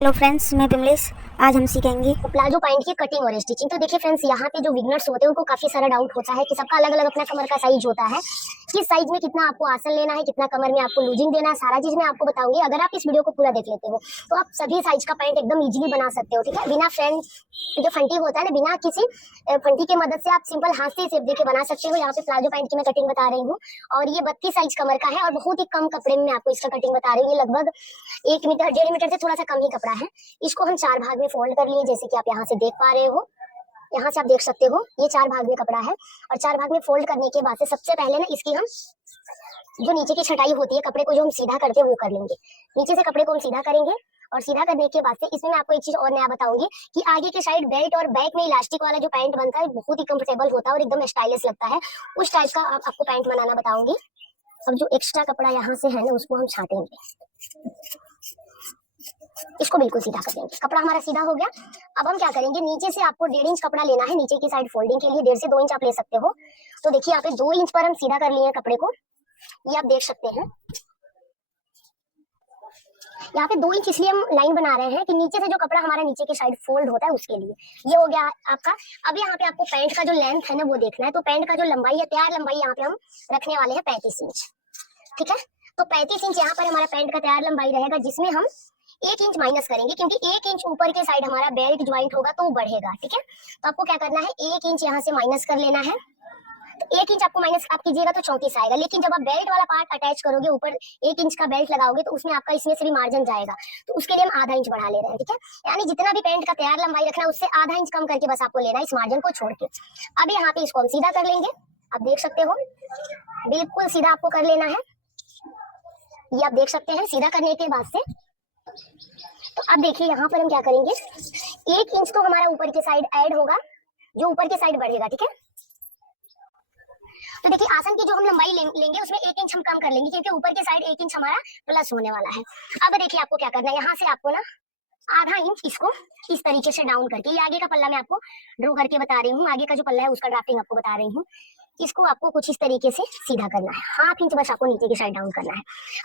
Hello friends, मैं विमलेश। आज हम सीखेंगे प्लाजो पैंट की कटिंग और स्टिचिंग। तो देखिए फ्रेंड्स, यहाँ पे जो बिगनर्स होते हैं उनको काफी सारा डाउट होता है कि सबका अलग अलग अपना कमर का साइज होता है, किस साइज में कितना आपको आसन लेना है, कितना कमर में आपको लूजिंग देना है, सारा चीज मैं आपको बताऊंगी। अगर आप इस वीडियो को पूरा देख लेते हो तो आप सभी साइज का पैंट एकदम इजीली बना सकते हो, ठीक है। बिना फ्रेंड जो फंटी होता है ना, बिना किसी फंटी की मदद से आप सिंपल हाथ से शेप देके बना सकते हो। यहाँ पे प्लाजो पैंट की मैं कटिंग बता रही हूँ और ये 32 साइज कमर का है और बहुत ही कम कपड़े में मैं आपको इसका कटिंग बता रही हूँ। ये लगभग 1 मीटर 1.5 मीटर से थोड़ा सा कम ही कपड़ा है। इसको हम 4 भाग में फोल्ड कर लिए, जैसे कि आप यहाँ से देख पा रहे हो। यहाँ से आप देख सकते हो ये 4 भाग में कपड़ा है और 4 भाग में फोल्ड करने के बाद से सबसे पहले ना इसकी हम जो नीचे की छटाई होती है, कपड़े को जो हम सीधा करते हैं वो कर लेंगे। नीचे से कपड़े को हम सीधा करेंगे और सीधा करने के बाद से इसमें मैं आपको एक चीज और नया बताऊंगी कि आगे के साइड बेल्ट और बैक में इलास्टिक वाला जो पैंट बनता है बहुत ही कंफर्टेबल होता है और एकदम स्टाइलिश लगता है। उस टाइप का आपको पैंट बनाना बताऊंगी। अब जो एक्स्ट्रा कपड़ा यहाँ से है ना, उसको हम छाटेंगे, इसको बिल्कुल सीधा कर देंगे। कपड़ा हमारा सीधा हो गया। अब हम क्या करेंगे, नीचे से आपको 1.5 इंच कपड़ा लेना है। नीचे की साइड फोल्डिंग के लिए 1.5 से 2 इंच आप ले सकते हो। तो देखिए यहाँ पे 2 इंच पर हम सीधा कर लिए कपड़े को, ये आप देख सकते हैं। यहाँ पे 2 इंच इसलिए हम लाइन बना रहे हैं कि नीचे से जो कपड़ा हमारा नीचे की साइड फोल्ड होता है उसके लिए। ये हो गया आपका। अब यहाँ पे आपको पैंट का जो लेंथ है ना वो देखना है। तो पैंट का जो लंबाई है, तैयार लंबाई यहाँ पे हम रखने वाले हैं 35 इंच, ठीक है। तो 35 इंच यहाँ पर हमारा पैंट का तैयार लंबाई रहेगा, जिसमें हम 1 इंच माइनस करेंगे क्योंकि 1 इंच ऊपर के साइड हमारा बेल्ट ज्वाइंट होगा तो वो बढ़ेगा, ठीक है। तो आपको क्या करना है, 1 इंच यहाँ से माइनस कर लेना है। तो 1 इंच आपको माइनस आप कीजिएगा तो 34 आएगा, लेकिन जब आप बेल्ट वाला पार्ट अटैच करोगे, ऊपर 1 इंच का बेल्ट लगाओगे तो उसमें आपका इसमें से भी मार्जिन जाएगा। तो उसके लिए हम आधा इंच बढ़ा ले रहे हैं, ठीक है। यानी जितना भी पैंट का तैयार लंबाई रखना है उससे आधा इंच कम करके बस आपको लेना है, इस मार्जिन को छोड़ के। अब यहाँ पे इसको हम सीधा कर लेंगे, आप देख सकते हो बिल्कुल सीधा आपको कर लेना है। ये आप देख सकते हैं। सीधा करने के बाद से तो अब देखिए यहाँ पर हम क्या करेंगे, 1 इंच तो हमारा ऊपर के साइड ऐड होगा, जो ऊपर के साइड बढ़ेगा, ठीक है। तो देखिए आसन की जो हम लंबाई लेंगे उसमें 1 इंच हम कम कर लेंगे क्योंकि ऊपर के साइड 1 इंच हमारा प्लस होने वाला है। अब देखिए आपको क्या करना है, यहाँ से आपको ना आधा इंच इसको इस तरीके से डाउन करके, ये आगे का पल्ला मैं आपको ड्रॉ करके बता रही हूँ, आगे का जो पल्ला है उसका ड्राफ्टिंग आपको बता रही हूँ। इसको आपको कुछ इस तरीके से सीधा करना है, हाफ इंच बस आपको नीचे की साइड डाउन करना है।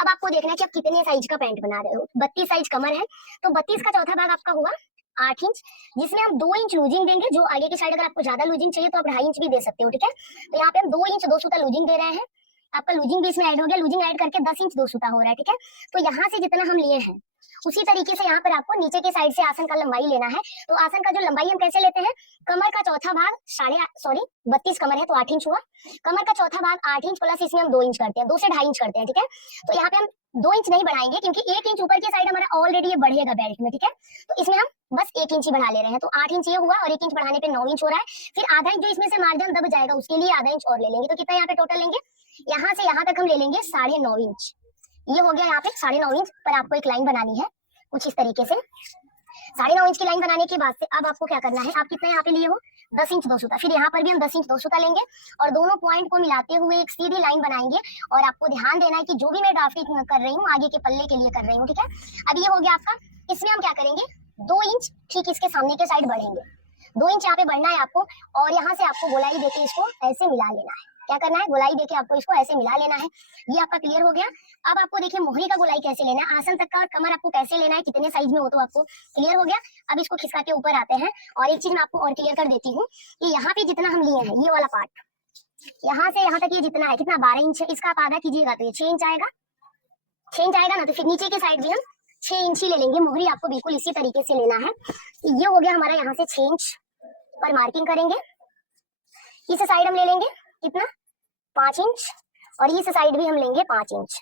अब आपको देखना है कि आप कितने साइज का पैंट बना रहे हो। 32 साइज कमर है तो 32 का चौथा भाग आपका हुआ 8 इंच, जिसमें हम 2 इंच लूजिंग देंगे। जो आगे की साइड अगर आपको ज्यादा लूजिंग चाहिए तो आप 2.5 इंच भी दे सकते हो, ठीक है। तो यहाँ पे हम 2 इंच 2 सूता लूजिंग दे रहे हैं। आपका लूजिंग भी इसमें ऐड हो गया, लूजिंग ऐड करके 10 इंच 2 सूता हो रहा है, ठीक है। तो यहाँ से जितना हम लिए हैं उसी तरीके से यहाँ पर आपको नीचे के साइड से आसन का लंबाई लेना है। तो आसन का जो लंबाई हम कैसे लेते हैं, कमर का चौथा भाग 32 कमर है तो 8 इंच हुआ। कमर का चौथा भाग 8 इंच प्लस इसमें हम 2 इंच करते हैं, 2 से 2.5 इंच करते हैं, ठीक है। तो यहाँ पे हम 2 इंच नहीं बढ़ाएंगे क्योंकि 1 इंच ऊपर के साइड हमारा ऑलरेडी ये बढ़ेगा बेल्ट में, ठीक है। तो इसमें हम बस 1 इंच ही बढ़ा ले रहे हैं। तो 8 इंच ये हुआ और 1 इंच बढ़ाने पे 9 इंच हो रहा है। फिर आधा इंच जो इसमें से मार्जिन दब जाएगा उसके लिए आधा इंच और ले लेंगे। तो कितना यहाँ पे टोटल लेंगे, यहाँ से यहाँ तक हम ले लेंगे 9.5 इंच। ये हो गया यहाँ पे 9.5 इंच पर आपको एक लाइन बनानी है कुछ इस तरीके से। 9.5 इंच की लाइन बनाने के बाद से अब आपको क्या करना है, आप कितना यहाँ पे लिए हो 10 इंच 2 सूता, फिर यहाँ पर भी हम 10 इंच 2 सूता लेंगे और दोनों पॉइंट को मिलाते हुए एक सीधी लाइन बनाएंगे। और आपको ध्यान देना है कि जो भी मैं ड्राफ्टिंग कर रही हूँ आगे के पल्ले के लिए कर रही हूँ, ठीक है। अब ये हो गया आपका। इसमें हम क्या करेंगे, 2 इंच ठीक इसके सामने के साइड बढ़ेंगे, 2 इंच यहाँ पे बढ़ना है आपको और यहाँ से आपको गोलाई देके इसको ऐसे मिला लेना है। क्या करना है, गोलाई देके आपको इसको ऐसे मिला लेना है। ये आपका क्लियर हो गया। अब आपको देखिए मोहरी का गोलाई कैसे लेना है, आसन तक का और कमर आपको कैसे लेना है, कितने साइज में हो, तो आपको क्लियर हो गया। अब इसको खिसका के ऊपर आते हैं और एक चीज मैं आपको और क्लियर कर देती हूँ कि यहाँ पे जितना हम लिए हैं ये वाला पार्ट, यहाँ से यहाँ तक ये जितना है, कितना 12 इंच है, इसका आप आधा कीजिएगा तो ये 6 इंच आएगा। 6 इंच आएगा ना, तो फिर नीचे के साइड भी हम 6 इंच ही ले लेंगे। मोहरी आपको बिल्कुल इसी तरीके से लेना है। ये हो गया हमारा, यहाँ से 6 इंच पर मार्किंग करेंगे। इस साइड हम ले लेंगे कितना 5 इंच और इस साइड भी हम लेंगे 5 इंच,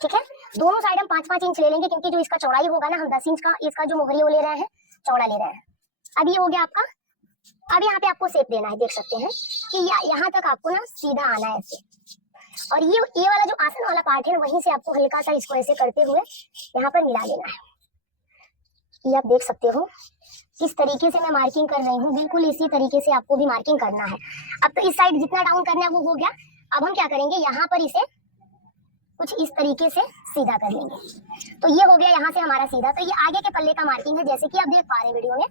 ठीक है। दोनों साइड हम 5-5 इंच ले लेंगे क्योंकि जो इसका चौड़ाई होगा ना, हम 10 इंच का इसका जो मोहरी वो ले रहे हैं, चौड़ा ले रहे हैं। अब ये हो गया आपका। अब यहाँ पे आपको शेप देना है, देख सकते हैं कि यहाँ तक आपको ना सीधा आना है ऐसे। और ये वाला जो आसन वाला पार्ट है ना, वहीं से आपको हल्का सा इसको ऐसे करते हुए यहाँ पर मिला लेना है। ये आप देख सकते हो किस तरीके से मैं मार्किंग कर रही हूँ, बिल्कुल इसी तरीके से आपको भी मार्किंग करना है। अब तो इस साइड जितना डाउन करना है वो हो गया। अब हम क्या करेंगे, यहाँ पर इसे कुछ इस तरीके से सीधा कर लेंगे। तो ये हो गया यहाँ से हमारा सीधा। तो ये आगे के पल्ले का मार्किंग है, जैसे कि आप देख पा रहे हैं वीडियो में,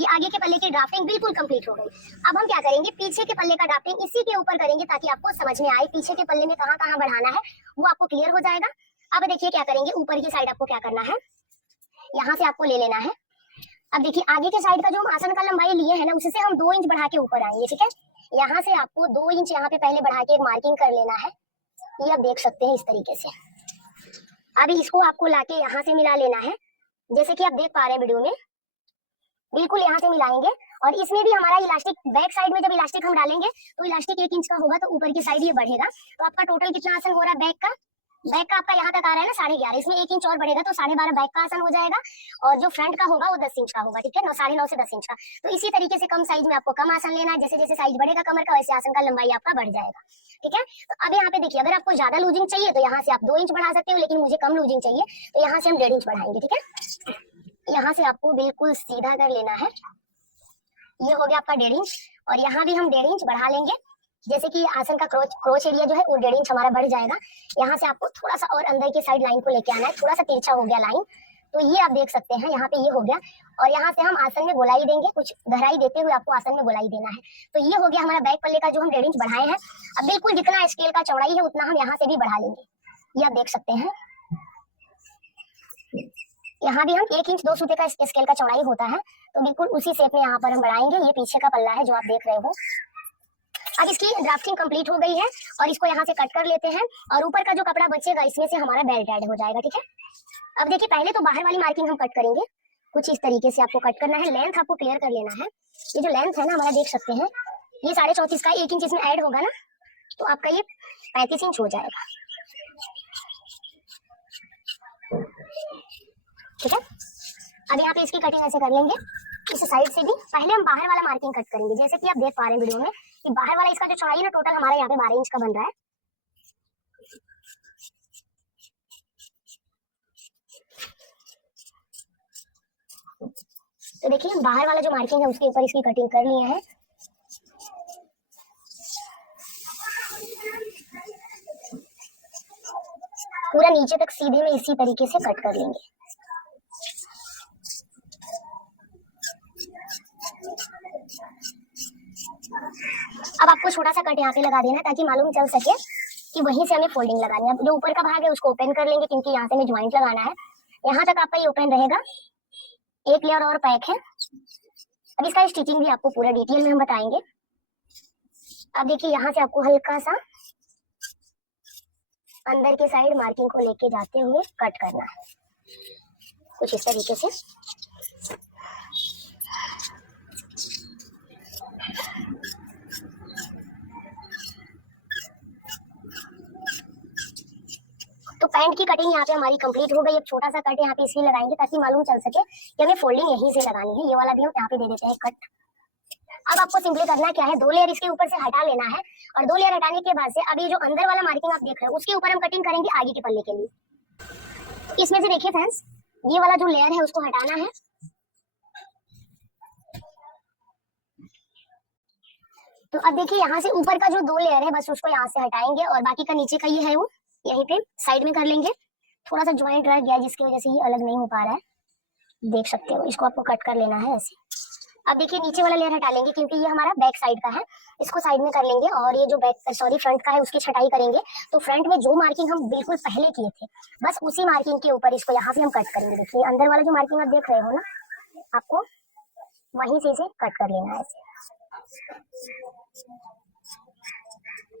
ये आगे के पल्ले की ड्राफ्टिंग बिल्कुल कंप्लीट हो गई। अब हम क्या करेंगे, पीछे के पल्ले का ड्राफ्टिंग इसी के ऊपर करेंगे ताकि आपको समझ में आए पीछे के पल्ले में कहाँ कहाँ बढ़ाना है, वो आपको क्लियर हो जाएगा। अब देखिए क्या करेंगे, ऊपर की साइड आपको क्या करना है, यहाँ से आपको ले लेना है। अब देखिए आगे के साइड का जो हम आसन का लंबाई लिए है ना, उससे हम 2 इंच बढ़ा के ऊपर आएंगे, ठीक है। यहाँ से आपको 2 इंच यहाँ पे पहले बढ़ा के एक मार्किंग कर लेना है। ये आप देख सकते हैं इस तरीके से। अभी इसको आपको लाके यहाँ से मिला लेना है, जैसे कि आप देख पा रहे हैं वीडियो में, बिल्कुल यहाँ से मिलाएंगे। और इसमें भी हमारा इलास्टिक बैक साइड में जब इलास्टिक हम डालेंगे तो इलास्टिक 1 इंच का होगा, तो ऊपर की साइड ये बढ़ेगा। तो आपका टोटल कितना आसन हो रहा है बैक का? बैक का आपका यहाँ तक आ रहा है ना 11.5, इसमें 1 इंच और बढ़ेगा तो 12.5 बैक का आसन हो जाएगा। और जो फ्रंट का होगा वो 10 इंच का होगा, ठीक है, 9.5 से 10 इंच का। तो इसी तरीके से कम साइज में आपको कम आसन लेना है। जैसे जैसे साइज बढ़ेगा कमर का, वैसे आसन का लंबाई आपका बढ़ जाएगा, ठीक है। तो अब यहाँ पे देखिए, अगर आपको ज्यादा लूजिंग चाहिए तो यहाँ से आप 2 इंच बढ़ा सकते हो, लेकिन मुझे कम लूजिंग चाहिए तो यहाँ से हम 1.5 इंच बढ़ाएंगे, ठीक है। यहाँ से आपको बिल्कुल सीधा कर लेना है। ये हो गया आपका 1.5 इंच, और यहाँ भी हम 1.5 इंच बढ़ा लेंगे। जैसे कि आसन का क्रोच एरिया जो है वो 1.5 इंच हमारा बढ़ जाएगा। यहाँ से आपको थोड़ा सा और अंदर के साइड लाइन को लेके आना है, थोड़ा सा तिरछा हो गया लाइन, तो ये आप देख सकते हैं यहाँ पे ये हो गया। और यहाँ से हम आसन में गोलाई देंगे, कुछ गहराई देते हुए आपको आसन में गोलाई देना है। तो ये हो गया हमारा बैक पल्ले का जो हम 1.5 इंच बढ़ाए हैं। अब बिल्कुल जितना स्केल का चौड़ाई है उतना हम यहाँ से भी बढ़ा लेंगे, ये आप देख सकते हैं। यहाँ भी हम 1 इंच 2 सूते का स्केल का चौड़ाई होता है, तो बिल्कुल उसी शेप में यहाँ पर हम बढ़ाएंगे। ये पीछे का पल्ला है जो आप देख रहे हो। अब इसकी ड्राफ्टिंग कंप्लीट हो गई है और इसको यहाँ से कट कर लेते हैं। और ऊपर का जो कपड़ा बचेगा इसमें से हमारा बेल्ट ऐड हो जाएगा, ठीक है। अब देखिए पहले तो बाहर वाली मार्किंग हम कट करेंगे, कुछ इस तरीके से आपको कट करना है। लेंथ आपको क्लियर कर लेना है। ये जो लेंथ है ना हमारा, देख सकते हैं ये 34.5 का 1 इंच इसमें ऐड होगा ना, तो आपका ये 35 इंच हो जाएगा, ठीक है। अब यहाँ पे इसकी कटिंग ऐसे कर लेंगे, इस साइड से भी पहले हम बाहर वाला मार्किंग कट करेंगे। जैसे कि आप देख पा रहे हैं वीडियो में कि बाहर वाला इसका जो चौड़ाई है ना, टोटल हमारा यहाँ पे 12 इंच का बन रहा है। तो देखिए बाहर वाला जो मार्किंग है उसके ऊपर इसकी कटिंग कर लिए हैं। पूरा नीचे तक सीधे में इसी तरीके से कट कर लेंगे। अब आपको छोटा सा कट यहाँ पे लगा देना ताकि मालूम चल सके कि वहीं से हमें फोल्डिंग लगानी है। अब जो ऊपर का भाग है उसको ओपन कर लेंगे, क्योंकि यहाँ से हमें ज्वाइंट लगाना है। यहाँ तक आपका ये ओपन रहेगा, एक लेयर और पैक है। अब इसका स्टिचिंग भी आपको पूरा डिटेल में हम बताएंगे। अब देखिए यहाँ से आपको हल्का सा अंदर के साइड मार्किंग को लेके जाते हुए कट करना है, कुछ इस तरीके से। तो पैंट की कटिंग यहाँ पे हमारी कंप्लीट हो गई। अब छोटा सा कट यहाँ पे इसलिए लगाएंगे ताकि मालूम चल सके कि हमें फोल्डिंग यहीं से लगानी है। ये वाला भी हम यहाँ पे दे देते हैं कट। अब आपको सिंपली करना क्या है, 2 लेयर इसके ऊपर से हटा लेना है। और 2 लेयर हटाने के बाद से अब ये जो अंदर वाला मार्किंग आप देख रहे हो उसके ऊपर हम कटिंग करेंगे आगे के पल्ले के लिए। तो इसमें से देखिए फ्रेंड्स, ये वाला जो लेयर है उसको हटाना है। तो अब देखिए यहाँ से ऊपर का जो 2 लेयर है बस उसको यहाँ से हटाएंगे, और बाकी का नीचे का ये है वो यहीं पे साइड में कर लेंगे। थोड़ा सा ज्वाइंट रह गया जिसकी वजह से ये अलग नहीं हो पा रहा है, देख सकते हो। इसको आपको कट कर लेना है ऐसे। अब देखिए नीचे वाला लेयर हटा लेंगे क्योंकि ये हमारा बैक साइड का है, इसको साइड में कर लेंगे। और ये जो फ्रंट का है उसकी छटाई करेंगे। तो फ्रंट में जो मार्किंग हम बिल्कुल पहले किए थे बस उसी मार्किंग के ऊपर इसको यहाँ से हम कट करेंगे। देखिए अंदर वाला जो मार्किंग आप देख रहे हो ना, आपको वहीं से इसे कट कर लेना है ऐसे,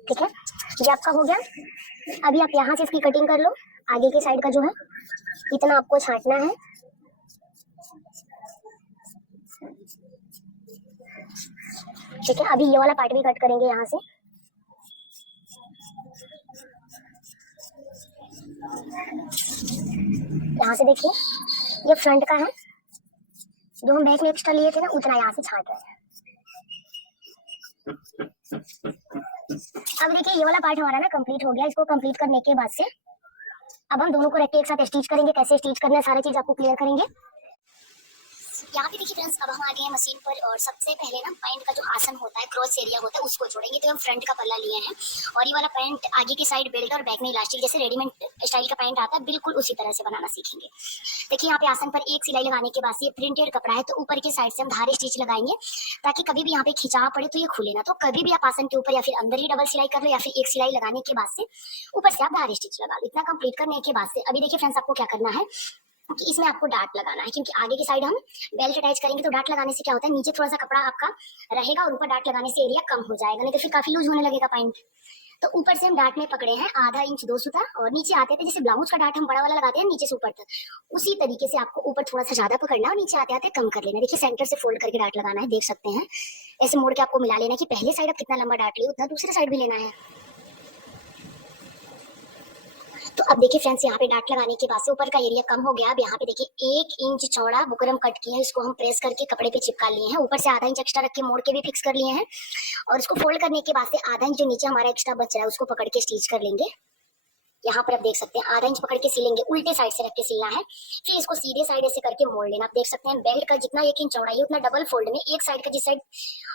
ठीक है। ये आपका हो गया। अभी आप यहाँ से इसकी कटिंग कर लो। आगे के साइड का जो है इतना आपको छांटना है, ठीक है। अभी ये वाला पार्ट भी कट करेंगे यहाँ से। यहाँ से देखिए ये फ्रंट का है, जो हम बैक में एक्स्ट्रा लिए थे ना उतना यहाँ से छांट रहे हैं। अब देखिए ये वाला पार्ट हमारा ना कंप्लीट हो गया। इसको कंप्लीट करने के बाद से अब हम दोनों को रख के एक साथ स्टिच करेंगे। कैसे स्टिच करना है सारी चीज आपको क्लियर करेंगे। यहाँ पे देखिए फ्रेंड्स, अब हम आ गए हैं मशीन पर। और सबसे पहले ना पैंट का जो आसन होता है, क्रॉस एरिया होता है, उसको जोड़ेंगे। तो हम फ्रंट का पल्ला लिए हैं और ये वाला पैंट आगे की साइड बेल्ट और बैक में इलास्टिक, जैसे रेडीमेड स्टाइल का पैंट आता है बिल्कुल उसी तरह से बनाना सीखेंगे। देखिए यहाँ पे आसन पर एक सिलाई लगाने के बाद से, ये प्रिंटेड कपड़ा है तो ऊपर के साइड से हम धारे स्टिच लगाएंगे ताकि कभी भी यहाँ पे खिंचाव पड़े तो ये खुले ना। तो कभी भी आप आसन के ऊपर या फिर अंदर ही डबल सिलाई कर लो, या फिर एक सिलाई लगाने के बाद से ऊपर से आप धारे स्टिच लगा लो। इतना कंप्लीट करने के बाद से अभी देखिए फ्रेंड्स, आपको क्या करना है, कि इसमें आपको डार्ट लगाना है, क्योंकि आगे की साइड हम बेल्ट अटैच करेंगे तो डार्ट लगाने से क्या होता है, नीचे थोड़ा सा कपड़ा आपका रहेगा और ऊपर डार्ट लगाने से एरिया कम हो जाएगा, नहीं तो फिर काफी लूज होने लगेगा पैंट। तो ऊपर से हम डार्ट में पकड़े हैं आधा इंच 2 सूता, और नीचे आते थे जैसे ब्लाउज का डार्ट हम बड़ा वाला लगाते हैं नीचे से ऊपर तक, उसी तरीके से आपको ऊपर थोड़ा सा ज्यादा पकड़ना है और नीचे आते आते कम कर लेना। देखिए सेंटर से फोल्ड करके डार्ट लगाना है, देख सकते हैं ऐसे मोड़ के आपको मिला लेना कि पहले साइड आप कितना लंबा डार्ट लिया उतना दूसरे साइड भी लेना है। तो अब देखिए फ्रेंड्स, यहाँ पे डार्ट लगाने के बाद से ऊपर का एरिया कम हो गया। अब यहाँ पे देखिए 1 इंच चौड़ा बुकरम कट किया है, इसको हम प्रेस करके कपड़े पे चिपका लिए हैं। ऊपर से आधा इंच एक्स्ट्रा रख के मोड़ के भी फिक्स कर लिए हैं, और इसको फोल्ड करने के बाद से आधा इंच जो नीचे हमारा एक्स्ट्रा बच रहा है उसको पकड़ के स्टिच कर लेंगे। यहाँ पर आप देख सकते हैं आधा इंच पकड़ के सिलेंगे, उल्टे साइड से रख के सिलना है, फिर इसको सीधे साइड ऐसे करके मोड़ लेना। आप देख सकते हैं बेल्ट का जितना 1 इंच चौड़ाई है उतना डबल फोल्ड में एक साइड का, जिस साइड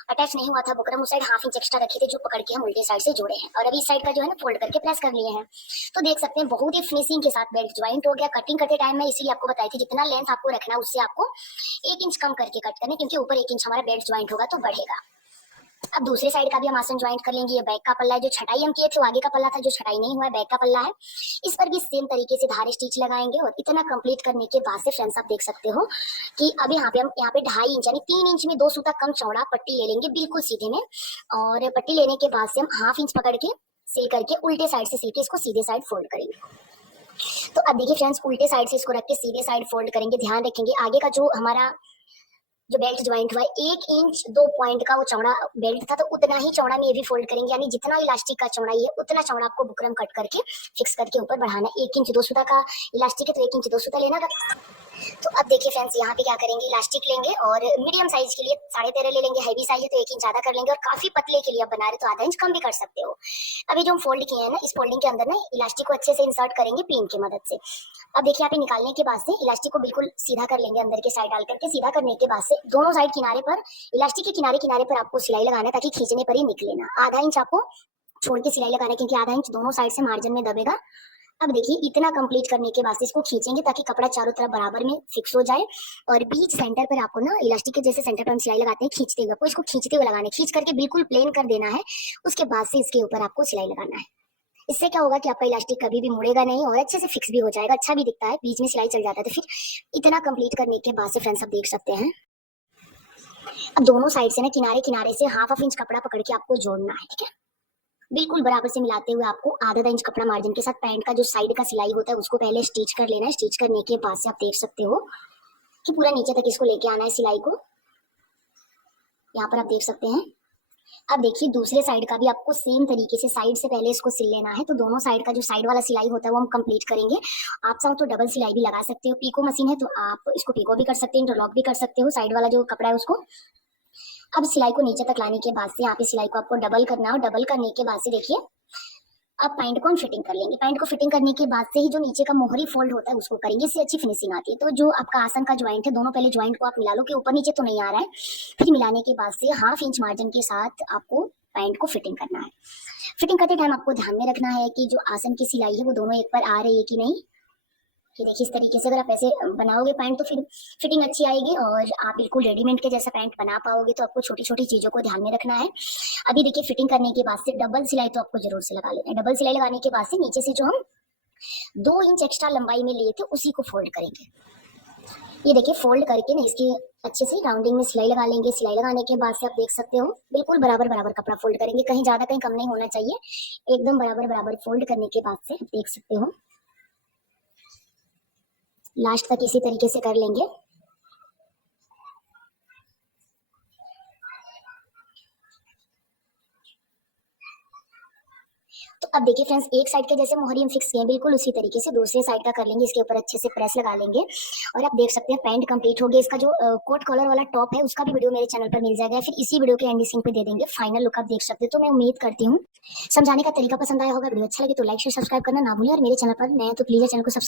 अटैच नहीं हुआ था बुकरम उस साइड हाफ इंच एक्स्ट्रा रखे थे जो पकड़ के हम उल्टे साइड से जोड़े हैं, और अभी इस साइड का जो है ना फोल्ड करके प्रेस कर लिए हैं। तो देख सकते हैं बहुत ही फिनिशिंग के साथ बेल्ट ज्वाइंट हो गया। कटिंग करते टाइम में इसीलिए आपको बताई थी जितना लेंथ आपको रखना है उससे आपको 1 इंच कम करके कट करना, क्योंकि ऊपर 1 इंच हमारा बेल्ट ज्वाइंट होगा तो बढ़ेगा। अब दूसरे साइड का भी हम आसन ज्वाइंट कर लेंगे। ये बैक का पल्ला है, जो छटाई हम किए थे वो आगे का पल्ला था, जो छटाई नहीं हुआ है बैक का पल्ला है। इस पर भी सेम तरीके से धार स्टिच लगाएंगे, और इतना कंप्लीट करने के बाद से फ्रेंड्स आप देख सकते हो कि अब यहाँ पे हम 2.5 इंच यानी 3 इंच में 2 सूता कम चौड़ा पट्टी ले लेंगे बिल्कुल सीधे में, और पट्टी लेने के बाद से हम हाफ इंच पकड़ के सिल करके उल्टे साइड से सिल के इसको सीधे साइड फोल्ड करेंगे। तो अब देखिए फ्रेंड्स, उल्टे साइड से इसको रख के सीधे साइड फोल्ड करेंगे। ध्यान रखेंगे आगे का जो हमारा जो बेल्ट ज्वाइंट हुआ है 1 इंच 2 पॉइंट का वो चौड़ा बेल्ट था, तो उतना ही चौड़ा में ये भी फोल्ड करेंगे, यानी जितना इलास्टिक का चौड़ाई है उतना चौड़ा आपको बुकरम कट करके फिक्स करके ऊपर बढ़ाना है। 1 इंच 2 सूता का इलास्टिक है तो 1 इंच 2 सूता लेना। तो अब देखिए फ्रेंड्स, यहाँ पे क्या करेंगे, इलास्टिक लेंगे और मीडियम साइज के लिए 13.5 ले लेंगे, हैवी साइज है तो 1 इंच ज्यादा कर लेंगे, और काफी पतले के लिए आप बना रहे तो आधा इंच कम भी कर सकते हो। अभी जो हम फोल्ड किए हैं ना, इस फोल्डिंग के अंदर ना इलास्टिक को अच्छे से इंसर्ट करेंगे पिन की मदद से। अब देखिए यहाँ पे निकालने के बाद से इलास्टिक को बिल्कुल सीधा कर लेंगे, अंदर के साइड डाल करके सीधा करने के बाद से दोनों साइड किनारे पर इलास्टिक के किनारे किनारे पर आपको सिलाई लगाना है, ताकि खींचने पर ही निकले ना। आधा इंच आपको छोड़ के सिलाई लगाना है, क्योंकि आधा इंच दोनों साइड से मार्जिन में दबेगा। अब देखिए इतना कंप्लीट करने के बाद इसको खींचेंगे ताकि कपड़ा चारों तरफ बराबर में फिक्स हो जाए, और बीच सेंटर पर आपको ना इलास्टिक के जैसे सेंटर पर हम सिलाई लगाते हैं खींचते हुए, आपको इसको खींचते हुए लगाना है, खींच करके बिल्कुल प्लेन कर देना है। उसके बाद से इसके ऊपर आपको सिलाई लगाना है। इससे क्या होगा कि आपका इलास्टिक कभी भी मुड़ेगा नहीं और अच्छे से फिक्स भी हो जाएगा, अच्छा भी दिखता है, बीच में सिलाई चल जाता है। तो फिर इतना कंप्लीट करने के बाद से फ्रेंड्स आप देख सकते हैं, अब दोनों साइड से ना किनारे किनारे से हाफ इंच कपड़ा पकड़ के आपको जोड़ना है, ठीक है। बिल्कुल बराबर से मिलाते हुए आपको आधा इंच कपड़ा मार्जिन के साथ पैंट का जो साइड का सिलाई होता है उसको पहले स्टिच कर लेना है। स्टिच करने के बाद से आप देख सकते हो कि पूरा नीचे तक इसको लेके आना है सिलाई को, यहाँ पर आप देख सकते हैं। अब देखिए दूसरे साइड का भी आपको सेम तरीके से साइड से पहले इसको सिल लेना है। तो दोनों साइड का जो साइड वाला सिलाई होता है वो हम कंप्लीट करेंगे। आप चाहो तो डबल सिलाई भी लगा सकते हो, पीको मशीन है तो आप इसको पीको भी कर सकते हो, इंटरलॉक भी कर सकते हो साइड वाला जो कपड़ा है उसको। अब सिलाई को नीचे तक लाने के बाद से यहाँ पे सिलाई को आपको डबल करना है, और डबल करने के बाद से देखिए अब पैंट को हम फिटिंग कर लेंगे। पैंट को फिटिंग करने के बाद से ही जो नीचे का मोहरी फोल्ड होता है उसको करेंगे, इससे अच्छी फिनिशिंग आती है। तो जो आपका आसन का ज्वाइंट है दोनों पहले ज्वाइंट को आप मिला लो कि ऊपर नीचे तो नहीं आ रहा है, फिर मिलाने के बाद से हाफ इंच मार्जिन के साथ आपको पैंट को फिटिंग करना है। फिटिंग करते टाइम आपको ध्यान में रखना है कि जो आसन की सिलाई है वो दोनों एक पर आ रही है कि नहीं। कि देखिए इस तरीके से अगर आप ऐसे बनाओगे पैंट तो फिर फिटिंग अच्छी आएगी, और आप बिल्कुल रेडीमेड के जैसा पैंट बना पाओगे। तो आपको छोटी छोटी चीजों को ध्यान में रखना है। अभी देखिए फिटिंग करने के बाद से डबल सिलाई तो आपको जरूर से लगा लेना है। डबल सिलाई लगाने के बाद से नीचे से जो हम 2 इंच एक्स्ट्रा लंबाई में लिए थे उसी को फोल्ड करेंगे। ये देखिए फोल्ड करके ना इसकी अच्छे से राउंडिंग में सिलाई लगा लेंगे। सिलाई लगाने के बाद से आप देख सकते हो बिल्कुल बराबर बराबर कपड़ा फोल्ड करेंगे, कहीं ज्यादा कहीं कम नहीं होना चाहिए, एकदम बराबर बराबर फोल्ड करने के बाद से देख सकते हो लास्ट तक इसी तरीके से कर लेंगे। तो अब देखिए फ्रेंड्स, एक साइड के जैसे मोहरी हम फिक्स किए बिल्कुल उसी तरीके से दूसरे साइड का कर लेंगे। इसके ऊपर अच्छे से प्रेस लगा लेंगे, और आप देख सकते हैं पैंट कंप्लीट हो गया। इसका जो कोट कॉलर वाला टॉप है उसका भी वीडियो मेरे चैनल पर मिल जाएगा, फिर इसी वीडियो के एंड स्क्रीन पे दे देंगे। फाइनल लुक आप देख सकते हो। तो मैं उम्मीद करती हूँ समझाने का तरीका पसंद आया होगा। वीडियो अच्छा लगे तो लाइक शेयर सब्सक्राइब करना ना भूलें, और मेरे चैनल पर नए तो प्लीज चैनल को सब्सक्राइब